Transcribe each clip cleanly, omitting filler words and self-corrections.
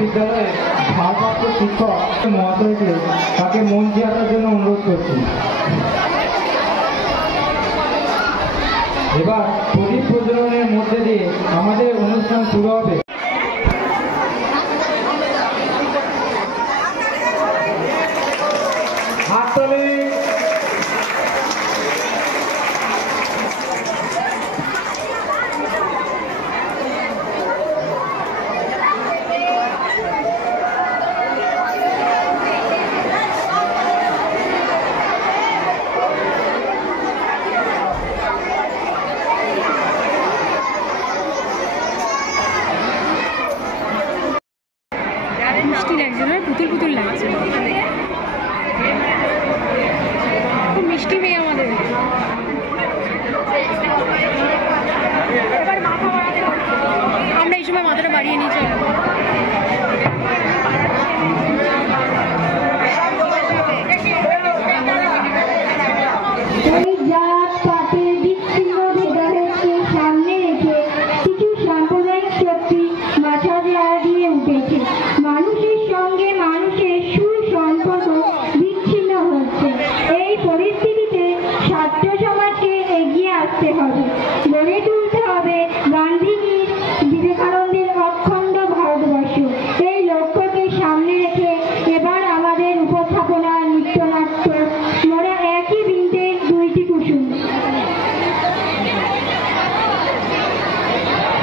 বিদ্যালয়ের ভারপ্রাপ্ত শিক্ষক মহাশয়কে তাকে মঞ্চে আসার জন্য অনুরোধ করছি। এবার প্রদীপ প্রজ্বলনের মধ্যে দিয়ে আমাদের অনুষ্ঠান শুরু হবে। হাততালি।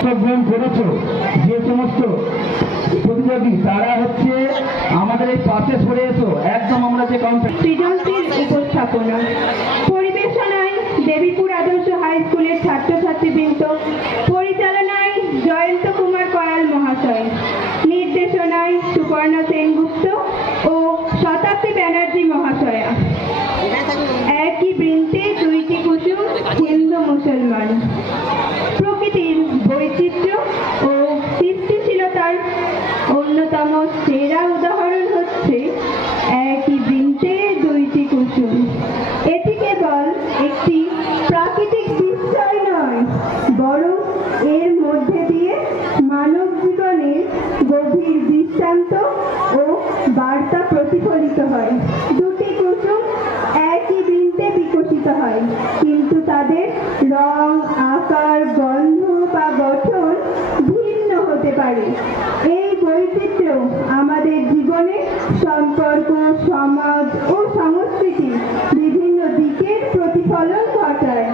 অংশগ্রহণ করেছো যে সমস্ত প্রতিযোগী, তারা হচ্ছে আমাদের এই পাশে সরে এসো, একদম আমরা যে কাউন্টার। সৃজনশীল উপস্থাপনা পরিবেশনায় দেবীপুর আদর্শ হাই স্কুলের ছাত্রছাত্রীবৃন্দ, পরিচালনায় জয়ন্ত কুমার কয়াল মহাশয়, নির্দেশনায় সুপর্ণা সেনগুপ্ত ও শতাব্দী ব্যানার্জি মহাশয়া। একই বৃন্তে দুইটি কুসুম, হিন্দু মুসলমান। প্রকৃতির বৈচিত্র্য ও সৃষ্টিশীলতার অন্যতম সেরা উদাহরণ হচ্ছে একই বৃন্তে দুইটি কুসুম। এটি কেবল একটি প্রাকৃতিক বিস্ময় নয়, বরং এর মধ্যে দিয়ে মানব জীবনের গভীর দৃষ্টান্ত ও বার্তা প্রতিফলিত হয়। দুটি কুসুম একই বৃন্তে বিকশিত হয়, কিন্তু তাদের রং, আকার, গন্ধ বা গঠন ভিন্ন হতে পারে। এই বৈচিত্র্য আমাদের জীবনে সম্পর্ক, সমাজ ও সংস্কৃতি বিভিন্ন দিকের প্রতিফলন ঘটায়।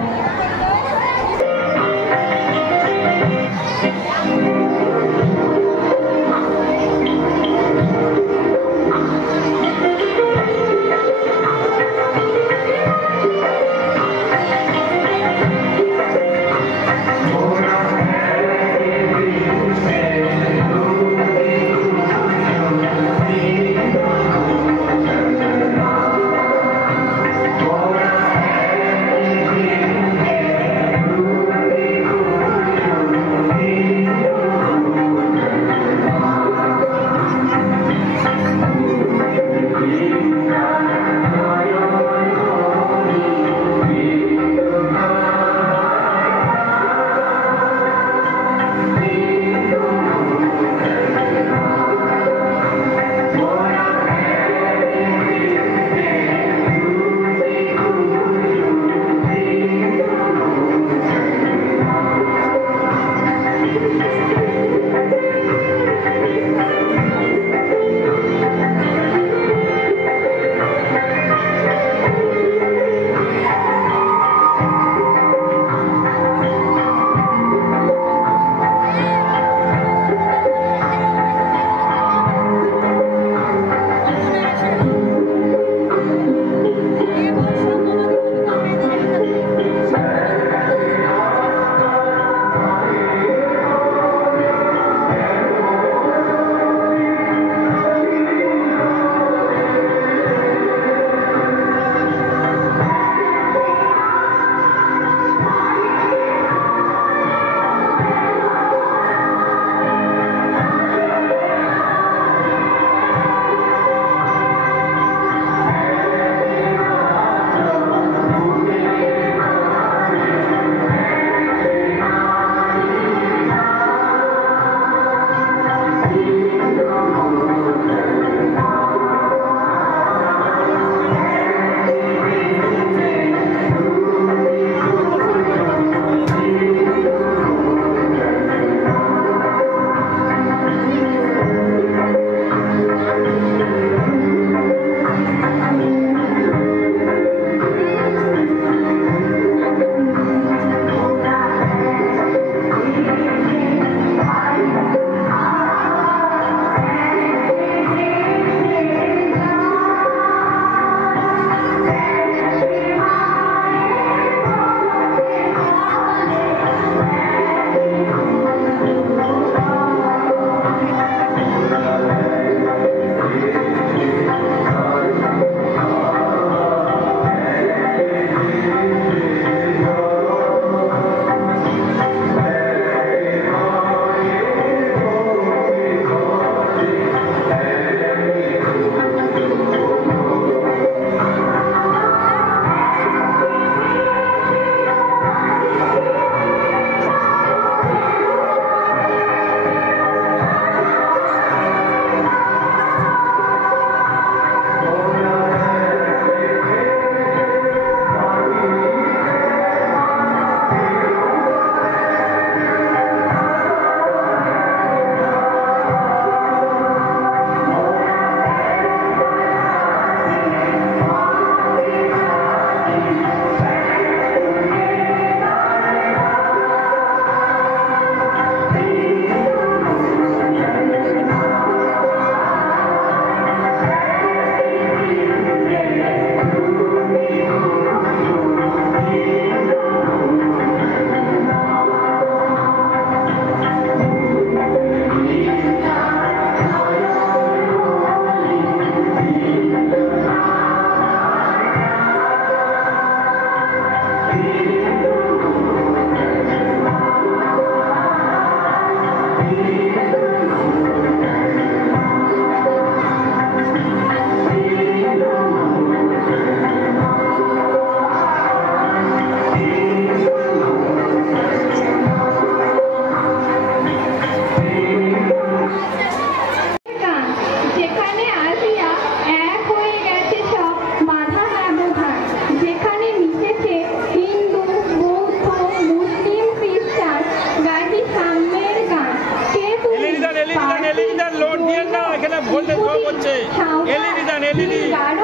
গাঢ়,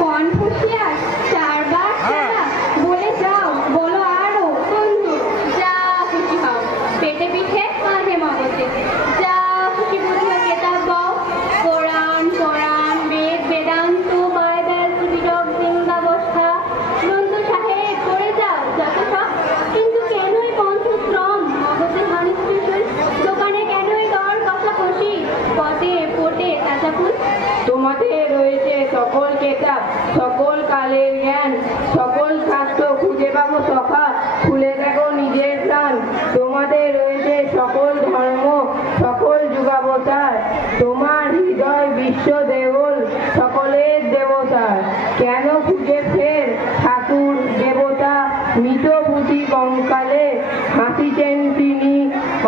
কনফুসিয়াস, চারবার চালা, বলে যাও, বলো আরো, বন্ধু, যা খুশি হও, পেটে পিঠে মাঝে মগজে, যা খুশি বুঝে কেতাব পাও, কোরআন, কোরআন, বেদ, বেদান্ত, বাইবেল, ত্রিপিটক, জিন্দাবস্থা, নন্দ সাহেব, করে যাও যত সব, কিন্তু কেনই পঞ্চশ্রম, মগজে মানুষ পিছুই, দোকানে কেনই দর কষাকষি, পথে পটে তাজাপুর। তোমাদের রয়েছে সকল কেতাব, সকল কালের জ্ঞান, সকল শাস্ত্র খুঁজে পাবো সখা, খুলে দেখো নিজের প্রাণ। তোমাদের রয়েছে সকল ধর্ম, সকল যুগাবতার, তোমার হৃদয় বিশ্ব দেবল, সকলের দেবতার। কেন খুঁজে ফের ঠাকুর দেবতা, মৃত পুঁথি কঙ্কালে, হাসিছেন তিনি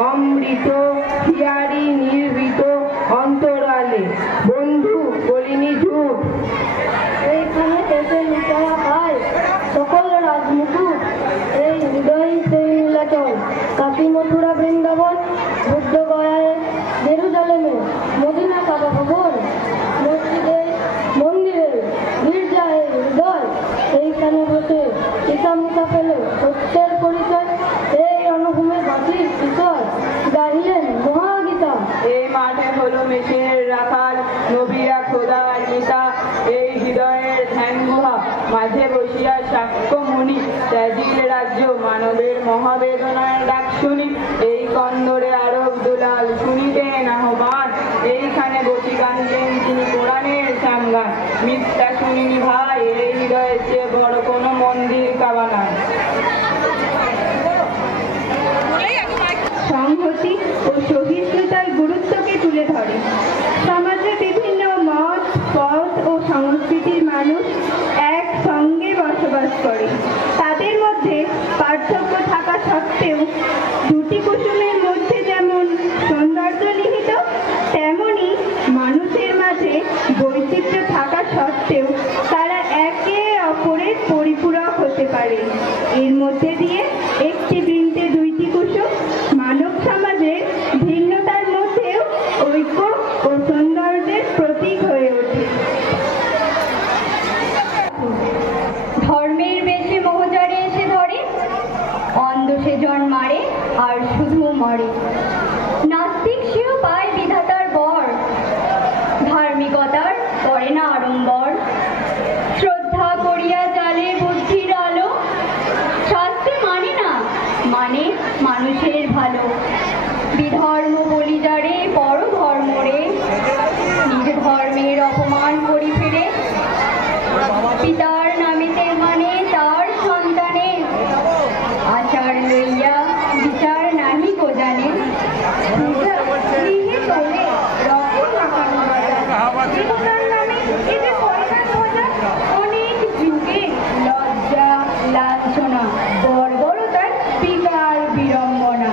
অমৃত, হিয়ারি নির্ভীত অন্তরালে। বন্ধু বলিনি ঝুট, এইখানে দেশে লুটায়া পায় সকল রাজমুকুট, এই হৃদয় সেই নীলাচল, কাশী মথুরা বৃন্দাবন, বুদ্ধ গয়ায় জেরুজালেমে, মদিনা কাবা ভবন, মসজিদে মন্দিরে গির্জায় হৃদয়, সেইখানে বসে ঈশা মুসা পেল সত্যের পরিচয়, এই অনুভূমে বাঁচির কিশোর গাইলেন মহাগীতা। এই মাঠে হলো মেশিনের রাখাল, নবীরা খোদার নেতা, এই হৃদয়ের ধ্যান গুহা, মাঝে বসিয়া সাক্ষ্য মুনি, ত্যাজিল রাজ্য মানবের মহাবেদনার ডাক শুনি, এই কন্দরে আরব দুলাল শুনিতেন আহ্বান, এইখানে বসি গানলেন তিনি কোরআনের সামগান, মিথ্যা শুনিনি ভাই, এই হৃদয়ের চেয়ে বড় কোনো মন্দির কাবা নাই। সংহতি ও সহিষ্ণুতার গুরুত্বকে তুলে ধরে। সমাজে বিভিন্ন মত, পথ ও সংস্কৃতির মানুষ একসঙ্গে বসবাস করে। তাদের মধ্যে পার্থক্য থাকা সত্ত্বেও দুটি কুসুমের মধ্যে যেমন সৌন্দর্য নিহিত, তেমনি মানুষের মাঝে বৈচিত্র্য থাকা সত্ত্বেও তারা একে অপরের পরিপূরক হতে পারে। এর মধ্যে দিয়ে একটি বৃন্তে দুইটি কুসুম মানব সমাজের ভিন্নতার মধ্যেও ঐক্য ও সৌন্দর্যের প্রতীক হয়ে ওঠে। ধর্মের বেশে মোহজারে এসে ধরে, অন্ধ সেজন মারে আর শুধু মরে, নাস্তিক সেও পায় বিধাতার বর, ধার্মিকতার করে না আড়ম্বর, শ্রদ্ধা করিয়া জালে বুদ্ধির আলো, শাস্ত্র মানে না, মানে মানুষের ভালো, বিধর্ম বলি যারে পর ধর্ম রে, নিজ ধর্মের অপমান করি ফিরে, পিতার নামেতে মানে তার সন্তানের, আচার লইয়া বিচার নাহি কো জানে, গৃহে তোলে রক্ত মাখানো বাজার, জীবনার নামে এতে পরিমাণ ভোজন, অনেক যুগে লজ্জা লাঞ্ছনা, বর্বরতার বিকার বিড়ম্বনা।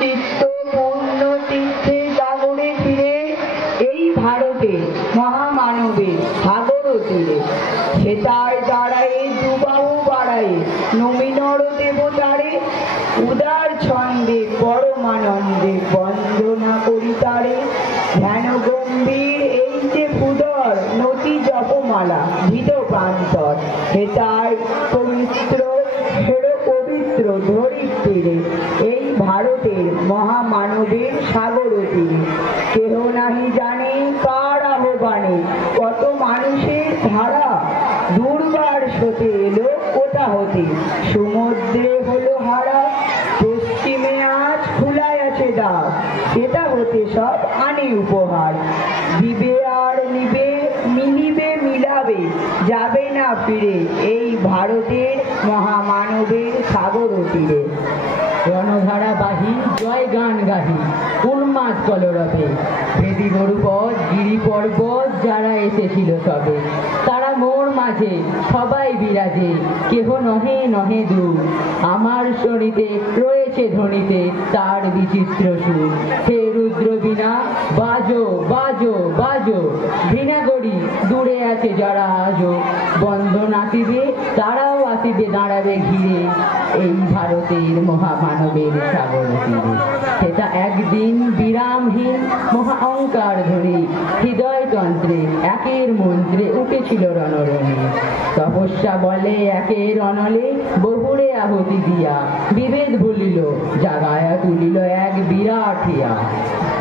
চিত্ত পূর্ণ তীর্থে জাগরে ফিরে এই ভারতে মহামানবে সাগর তীরে সেতার দাঁড়ায় দুবাহু বাড়ায় নমিনর দেবতারে উদার ছন্দে পরমানন্দে বন্দনা করি তারে ধ্যান গম্ভীর এই যে ফুদর নতি জপমালা ভিত প্রান্তর হেতার পবিত্র পবিত্র ধরিত্রীরে এই ভারতের মহামানবের সাগর তীরে কেহ নাহি জানে কার আহ্বানে কত মানুষের ধারা দুর্বার সতে এলো কোথা হতে সমুদ্রে হলো হারা পশ্চিমে আজ খোলায় আছে দ্বার সেটা হতে সব আনি উপহার দিবে আর নিবে মিলিবে মিলাবে যাবে না ফিরে এই ভারতের মহামানবের সাগর তীরে রণধারা বাহি জয় গান গাহি উন্মাদ কলরবে ভেদি মরুপথ গিরি পর্বত যারা এসেছিল সবে তারা মোর মাঝে সবাই বিরাজে কেহ নহে নহে দূর আমার শরীতে রয়েছে ধ্বনিতে তার বিচিত্র সুর হে রুদ্র বীণা বাজো বাজো বাজো ভিনা গড়ি দূরে আছে যারা আজো বন্ধন আসিবে তারাও আসিবে দাঁড়াবে ঘিরে এই ভারতের মহামানবের সাগর তীরে সেটা একদিন বিরামহীন মহা অঙ্কার ধরে হৃদয় তন্ত্রে একের মন্ত্রে উঠেছিল রণরণে তপস্যা বলে একের অনলে বহুরে আহুতি দিয়া বিভেদ ভুলিল জাগায়া তুলিল এক বিরাট হিয়া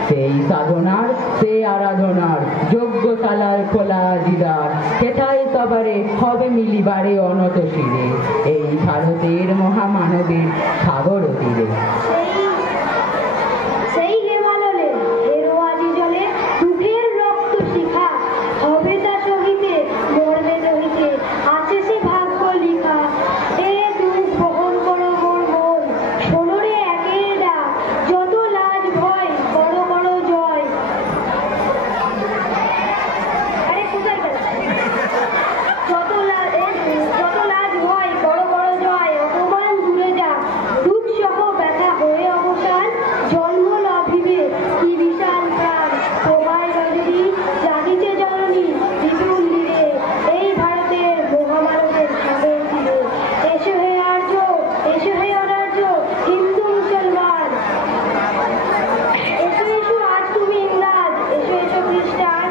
সেই সাধনার সেই আরাধনার যজ্ঞশালার খোলা দিদার সেটাই সবারে হবে মিলিবারে অনত শিরে এই ভারতের মহামানবের সাগর তীরে সেই হেমাললে হেরোয়াজি জলে দুধের রক্ত শিখা হবে তা সহিতে মরবে রহিতে আছে সে ভাগ্য লিখা এ দুধ বহন করো মোর মন শোনরে একের ডাক যত লাজ ভয় বড় বড় জয় আরে কোথায় গেল যত লাজ ভয় বড় বড় জয় অপমান দূরে যা দুঃখ সহ ব্যথা হয়ে অবসান জন্ম লাভিবে কি বিশাল প্রাণ তোমার রজনী জাগিছে জননী বিপুল নীরে এই ভারতের মহামানবের সাগর তীরে এসো হে আর্য এসো হে অনার্য হিন্দু মুসলমান এসো এসো আজ তুমি ইংরাজ এসো এসো খ্রিস্টান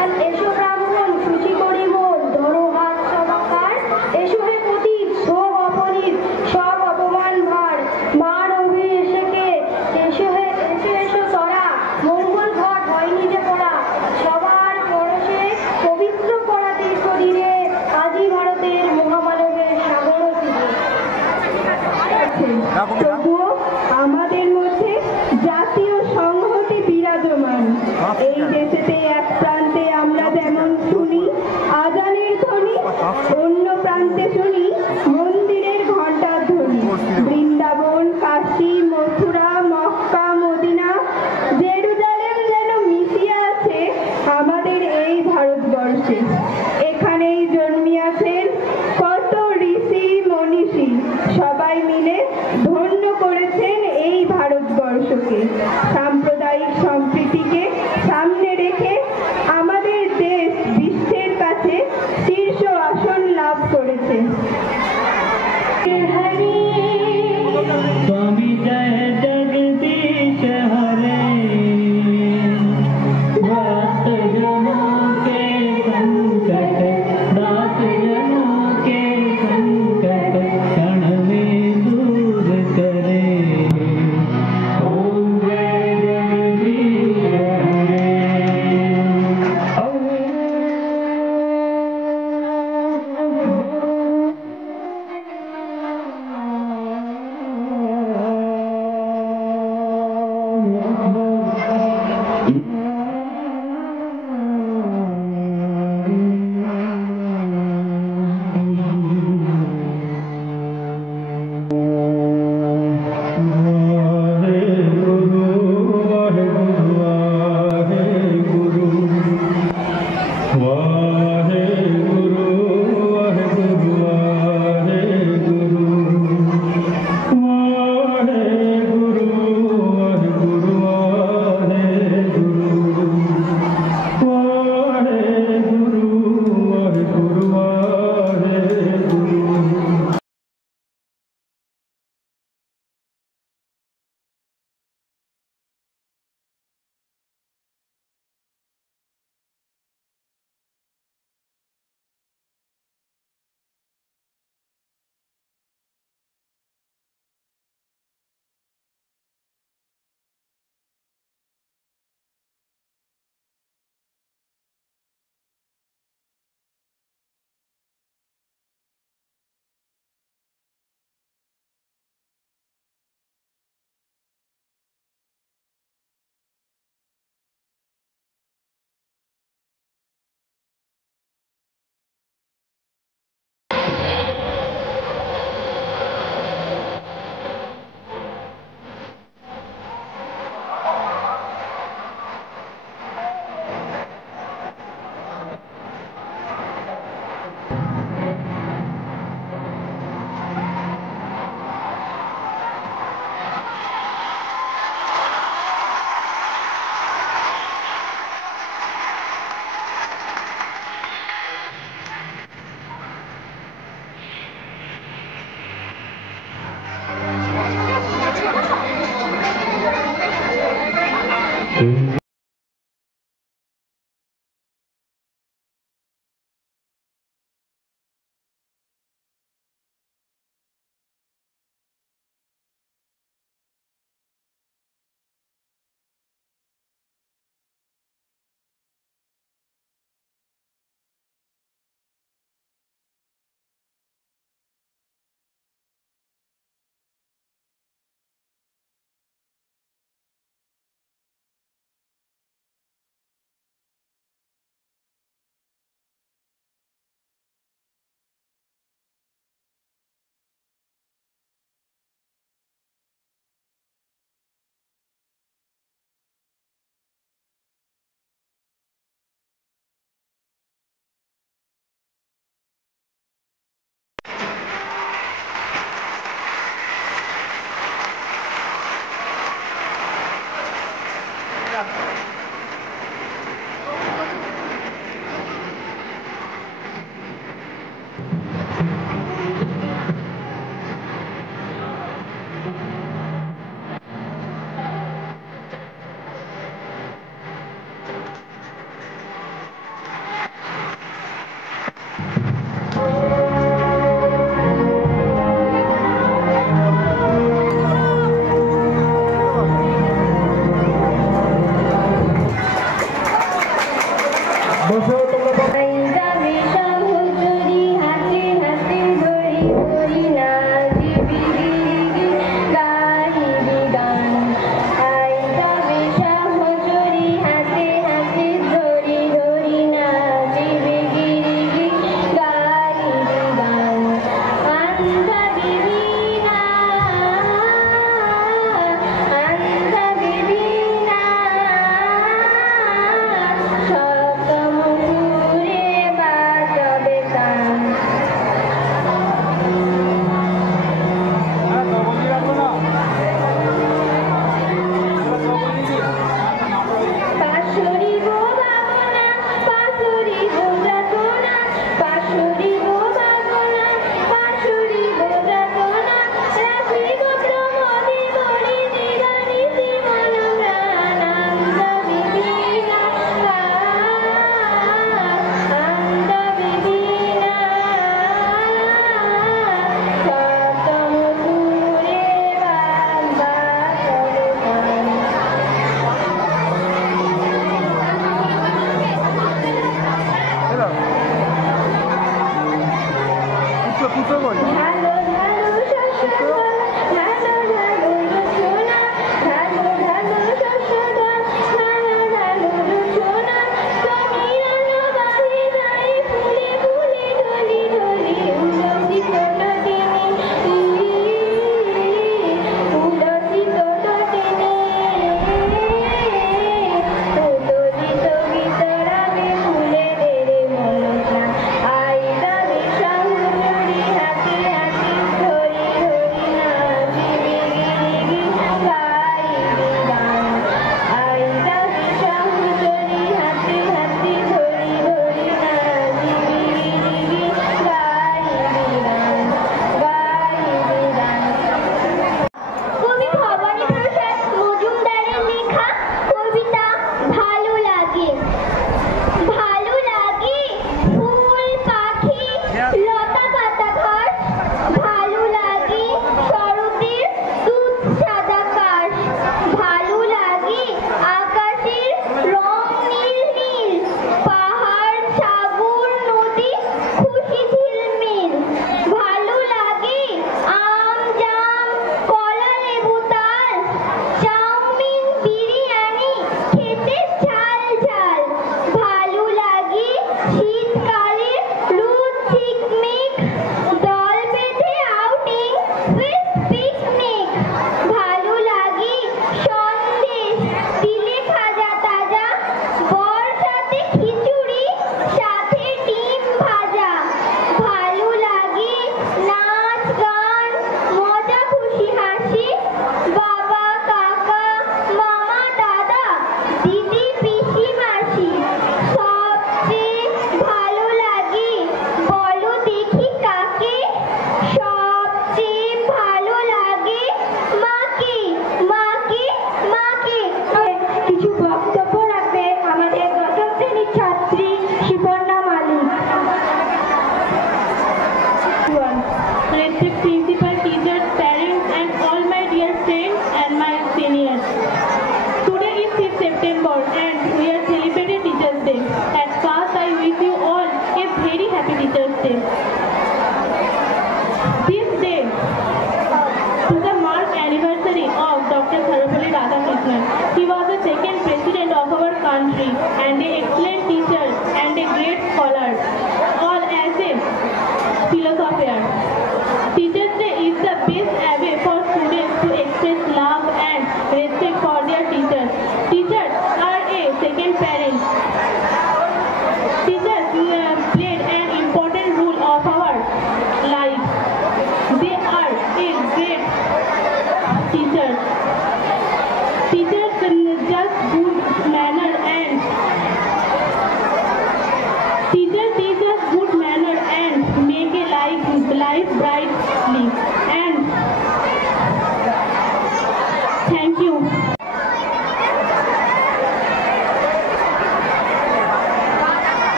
আর এসো ব্রাহ্মণ খুশি করি মন ধরো হাত সবাকার এসো হে পতীত শোক অপনীত সব অপমান ভার মান অভিষেকে এসো হে এসো তরা মঙ্গল ঘট হয়নি যে পড়া সবার পরশে পবিত্র করা তীর্থদিনে আদি ভারতের মহামানবের সাগর তীরে তবুও আমাদের মধ্যে জাতীয় সংহতি বিরাজমান এই দেশেতে এক প্রান্তে আমরা যেমন শুনি আজানের ধ্বনি অন্য প্রান্তে শুনি মন্দিরের ঘণ্টার ধ্বনি Vrindavan Kashi Mathura Mecca Medina Jerusalem যেন মিশিয়ে আছে আমাদের এই ভারতবর্ষে এখানেই জন্মিয়াছেন কত ঋষি মনীষী সবাই মিলে ধন্য করেছেন এই ভারতবর্ষকে সাম্প্রদায়িক সম্প্রীতিকে সামনে রেখে আমাদের দেশ বিশ্বের কাছে শীর্ষ আসন লাভ করেছে स्वामी जय जगदीश हरे भक्त जनों के संकट दास जनों के संकट क्षण में दूर करे ओम जय जगदीश हरे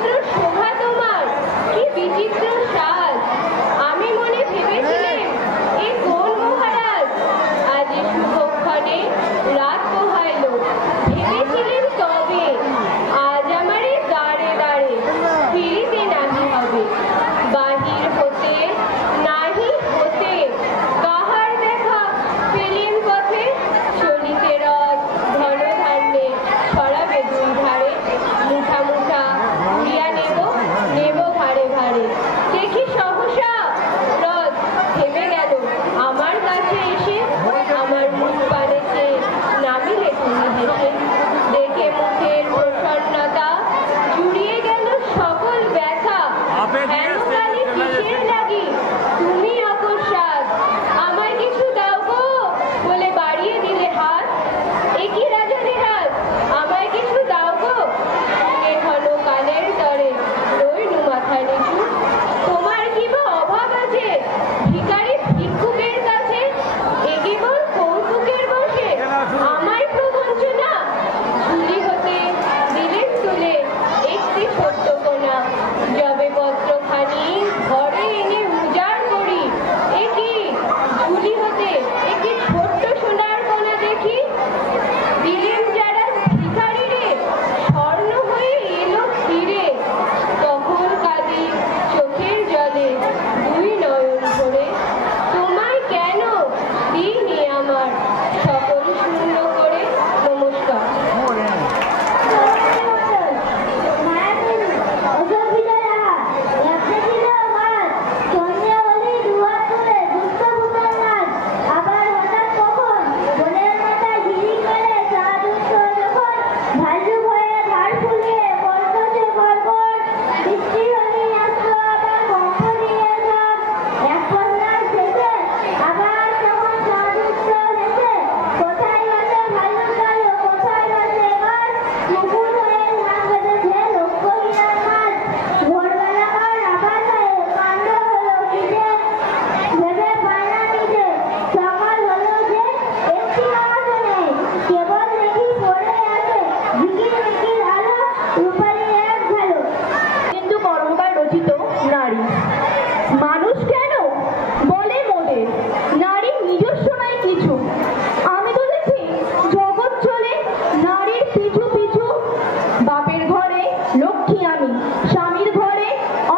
বিচিত্র শোভা তোমার, কি বিচিত্র সাজ। আমি মনে ভেবেছিলাম এ কোন মহারাজ, আজ শুভক্ষণে রাত পোহাইল। ভেবেছিলেন তবে আজ আমারে দাঁড়ে দাঁড়ে ফিরিতে নাহি হবে। বাহির হতে নাহি হতে কাহার দেখা পেলেন পথে, চলিতে রথ ঘন ধান্যে ছড়াবে দুই ধারে। মুঠা মুঠা উড়িয়া নেব নেব ভারে ভারে। দেখি সহসা রথ থেমে গেল আমার কাছে এসে, আমার মুখ পানে চেয়ে নামিলে তুমি হেসে। দেখে মুখের প্রসন্নতা জুড়িয়ে গেল সকল ব্যথা। হেন কালি কিসের লাগি তুমি অকস্মাৎ, আমায় কিছু দাও গো বলে বাড়িয়ে দিলে হাত। একই রাজা দেহাত, আমায় কিছু দাও গো। এ ঘন কালের তরে রইনু মাথা নিচু। তোমার কি বা অভাব আছে ভিখারি ভিক্ষুকের কাছে, এগিব কৌতুকের বসে আমায় প্রবঞ্চনা। ঝুলি হতে দিলেন তুলে একটি ছোট্ট কোনা, যবে পত্রখানি ঘরে এনে উজাড় করি। একই ঝুলি হতে একটি ছোট্ট সোনার কোনা দেখি, দিলেন যারা ভিখারি রে স্বর্ণ হয়ে এলো ফিরে। তখন কাঁদি চোখের জলে দুই নয়ন ভরে, তোমায় কেন দিইনি আমার সকল শূন্য করে। নমস্কার। কিন্তু কর্মকার রচিত নারী। মানুষ কেন বলে মোদের নারীর নিজস্ব নাই কিছু। আমি তো দেখি জগৎ চলে নারীর পিছু পিছু। বাপের ঘরে লক্ষ্মী আমি, স্বামীর ঘরে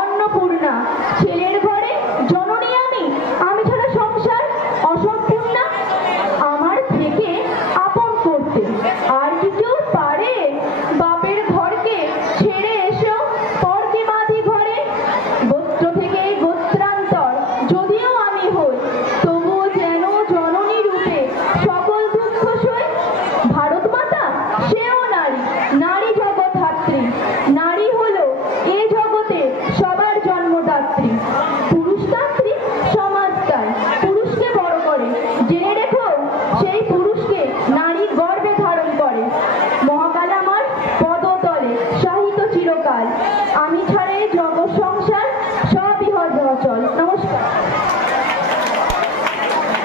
অন্নপূর্ণা, ছেলের ঘরে জননী আমি। আমি ছাড়া সংসার অসম্পূর্ণ। আমার থেকে আপন করতে আর কি কেউ পারে? বাপের ঘরকে ছেড়ে এসো পরকে বাঁধি ঘরে। গোত্র থেকে গোত্রান্তর যদিও আমি হই, তবুও যেন জননী রূপে সকল দুঃখ সই। ভারত মাতা সেও নারী, নারী জগৎ ধাত্রী। নারী হলো এ জগতে সবার জন্মদাত্রী।